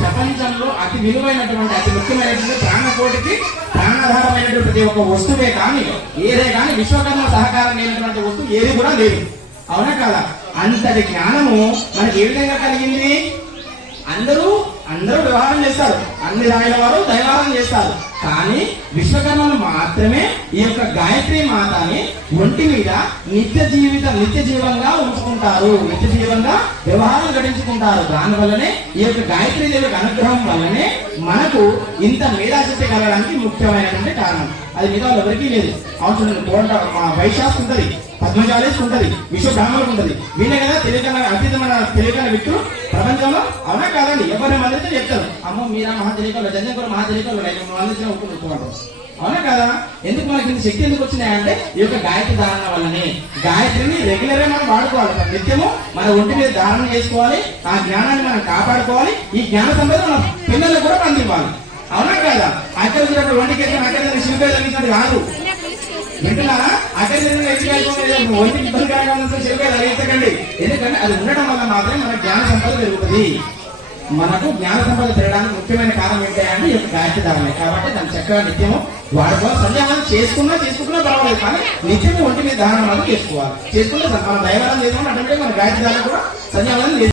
ప్రపంచంలో అతి విలువైనటువంటి అతి ముఖ్యమైనటువంటి ప్రాణకోటికి ప్రాణాధారమైనటువంటి ప్రతి ఒక్క వస్తువే కానీ ఏదే కానీ విశ్వకర్మ సహకారం లేనటువంటి వస్తువు ఏది కూడా లేదు. అవునా కాదా? అంతటి జ్ఞానము మనకి ఏ విధంగా కలిగింది? అందరూ వ్యవహారం చేస్తారు, అన్ని రాయల వారు దైవారం చేస్తారు. కానీ విశ్వకర్మను మాత్రమే ఈ యొక్క గాయత్రి మాతని ఒంటి మీద నిత్య జీవంగా ఉంచుకుంటారు, నిత్య జీవంగా వ్యవహారం గడించుకుంటారు. దాని వల్లనే ఈ యొక్క గాయత్రీ దేవి అనుగ్రహం వల్లనే మనకు ఇంత మేధాశక్తి కలగడానికి ముఖ్యమైనటువంటి కారణం. అది మిగతా ఎవరికీ లేదు. అవసరం వైశాఖ ఉంటది, పద్మజాలేసి ఉంటది, విశ్వ బ్రాహ్మణులకు ఉంటది. వీళ్ళే కదా అతీతమైన తెలియకల వ్యక్తులు ప్రపంచంలో. అవునా కాదండి? ఎవరిని మందితో చెప్తారు, అమ్మో మీరా మహాతెలికలు, జంజంకులు మహాతెలికలు మందించిన ఒప్పుకుంటున్నారు. అవునా కదా? ఎందుకు మనకి ఇంత శక్తి ఎందుకు వచ్చినాయంటే ఈ యొక్క గాయత్రి ధారణ వల్లనే. గాయత్రిని రెగ్యులర్ గా మనం వాడుకోవాలి, నిత్యము మన ఒంటి మీద ధారణ చేసుకోవాలి. ఆ జ్ఞానాన్ని మనం కాపాడుకోవాలి. ఈ జ్ఞాన సంపద మన పిల్లలకు కూడా అందివ్వాలి. అవునా కదా? అక్కడ ఒంటికి అక్కడ శిల్పేది అందించినట్టు కాదు. వింటున్నారా? అక్కడ ఒంటికి ఇబ్బందికరంగా శిల్పేది అందించకండి. ఎందుకంటే అది ఉండడం వల్ల మాత్రమే మన జ్ఞాన సంపద పెరుగుతుంది. మనకు జ్ఞాన సంపద పెరగడానికి ముఖ్యమైన కారణం ఏంటంటే ఈ యొక్క గాయత్రి ధారణ. కాబట్టి దాన్ని చక్కగా నిత్యము వాడుకోవాలి. సంధ్యావనం చేసుకున్నా పర్వాలేదు, కానీ నిత్యము ఒంటి మీద ధారణ మాత్రం చేసుకుంటే మన దైవారం చేసుకుంటే అంటే మన గాయత్రి ధారణ కూడా సంధ్యావనం లేదు.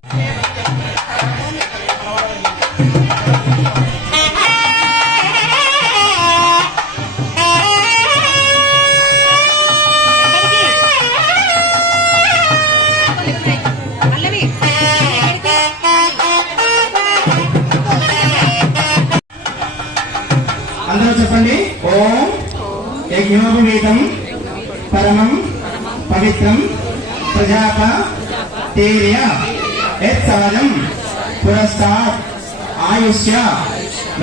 అందరూ చెప్పండి. ఓం యజ్ఞోపవీతం పరమం పవిత్రం ప్రజాపతేర్య యత్సవజం పురస్తాత్ ఆయుష్య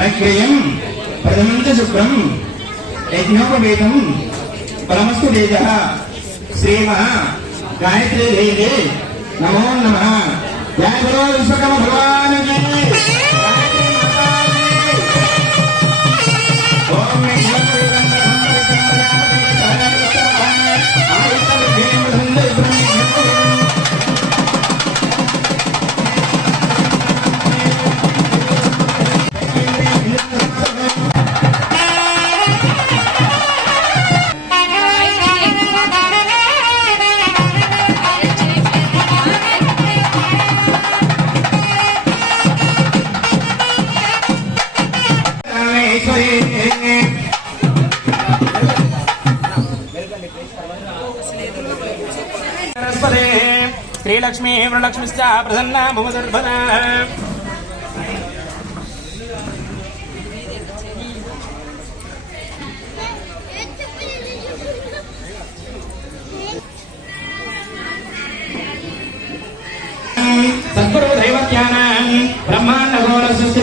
నగ్రయం ప్రథమంత శుక్రం యజ్ఞోపవీతం పరమస్తు తేజః శ్రీమహ గాయత్రీ దేవి నమో నమః. జయ గురు విశ్వకర్మ భగవాన్ కీ. శ్రీలక్ష్మీ వరలక్ష్మిశ్చ ప్రసన్నా భువదర్భనా. సద్గురు దైవజ్ఞానం బ్రహ్మాండ ఘోర సృష్టి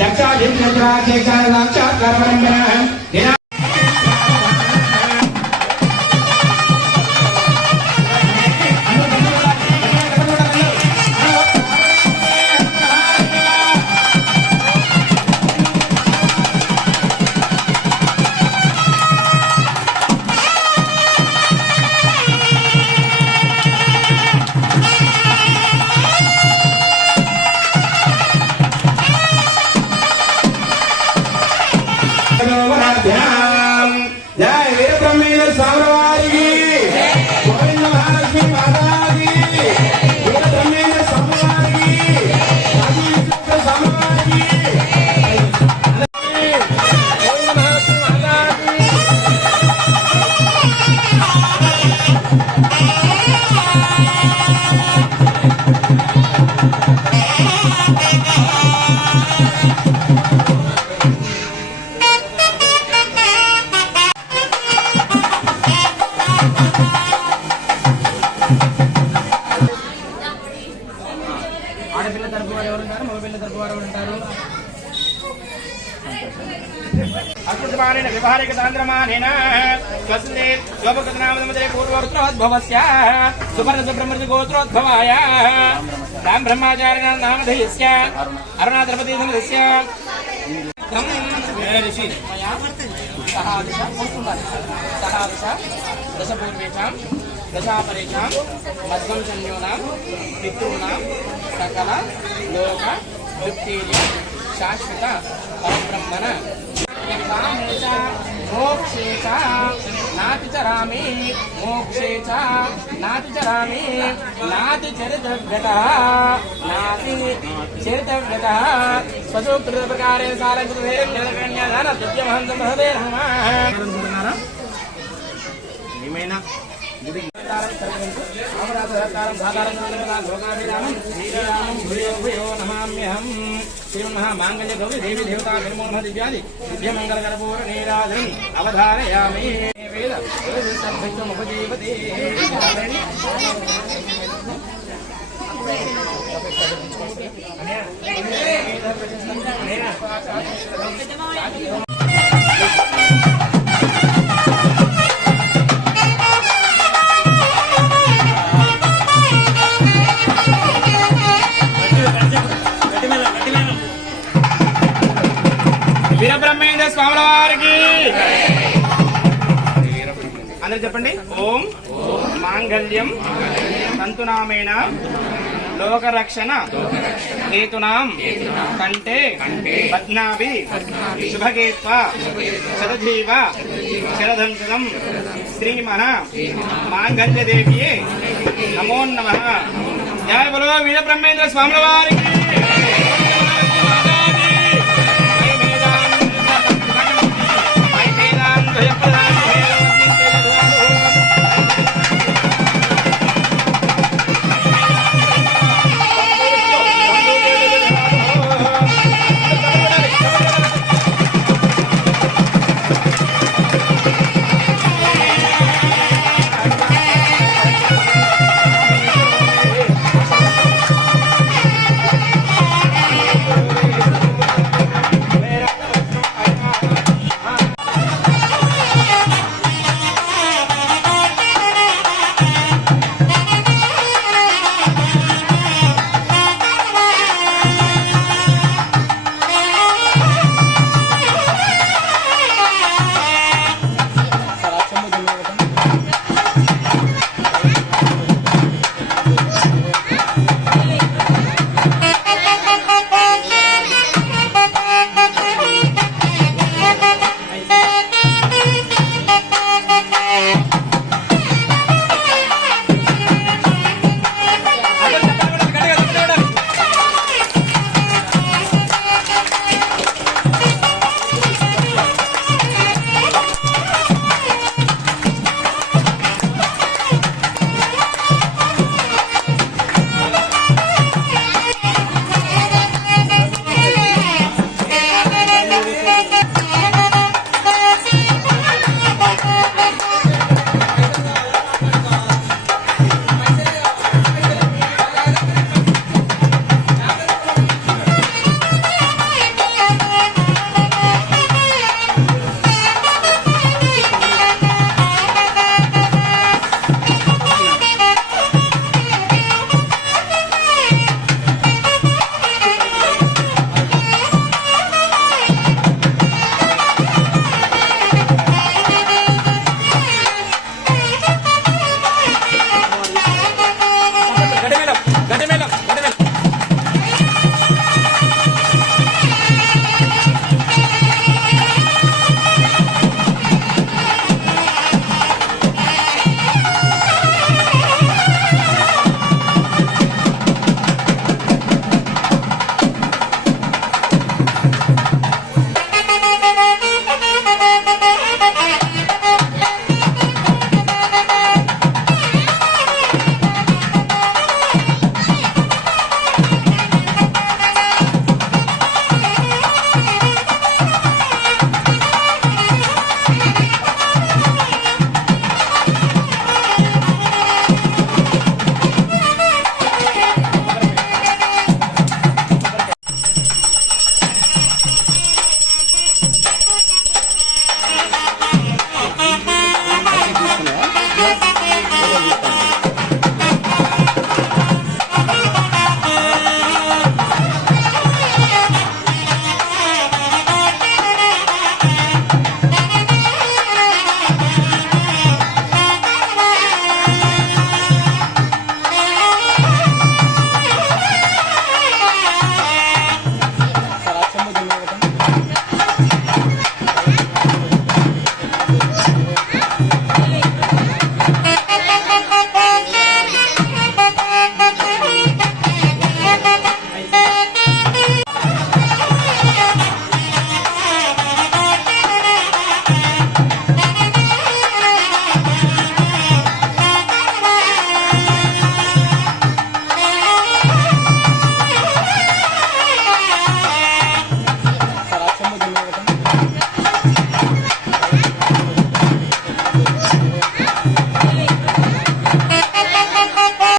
దక్షాక్షాత్కార ఆడపిల్ల తరపు వారు ఎవరు ఉంటారు, మగపిల్ల తరపు వారు ఎవరు ఉంటారు? అకృతమానేన వ్యవహారిక సాంద్రమానేన స్వస్దే శోభకృతనామదే పూర్వోత్తరోద్భవస్య సువర్ణ సుబ్రహ్మణ్య గోత్రోద్భవాయ రామ్ బ్రహ్మచారిణ నామధేయస్య అరుణాద్రపతి సమదస్య ఋషి మయా సహాదశ దశపూర్వేషాం దశాపరేషాం మధ్వంసన్యూనాం పితॄణాం సకల లోక వృత్తేర్య శాశ్వత పరబ్రహ్మణ మోక్షే చ నాతి చరామి మోక్షే చ నాతి చరామి నాతి చరితవ్యతః నాతి చరితవ్యతః స్వసూకృత ప్రకారేణ సారంకృతేన నిర్గణ్యదాన దివ్యమహంతం భవతే నమః. ఏమైనా నమామ్యహం శ్రీమన్మహామాంగళ్య గౌరీ దేవి దేవతా నిర్మోహ దివ్యాది దివ్యమంగళకరపూర నీరాజనం అవధారయామి. వేద ఉపజీవతే వీరబ్రహ్మేంద్ర స్వాముల వారికి అందరూ చెప్పండి. ఓం మాంగళ్యం తంతునామేన లోకరక్షణ హేతునాం కంటే పద్నాభి శుభగేత్వ శతజీవ శరధంశం శ్రీమన మాంగళ్యదేవ్యే నమో నమః. జయ బలో వీరబ్రహ్మేంద్ర స్వాముల వారికి.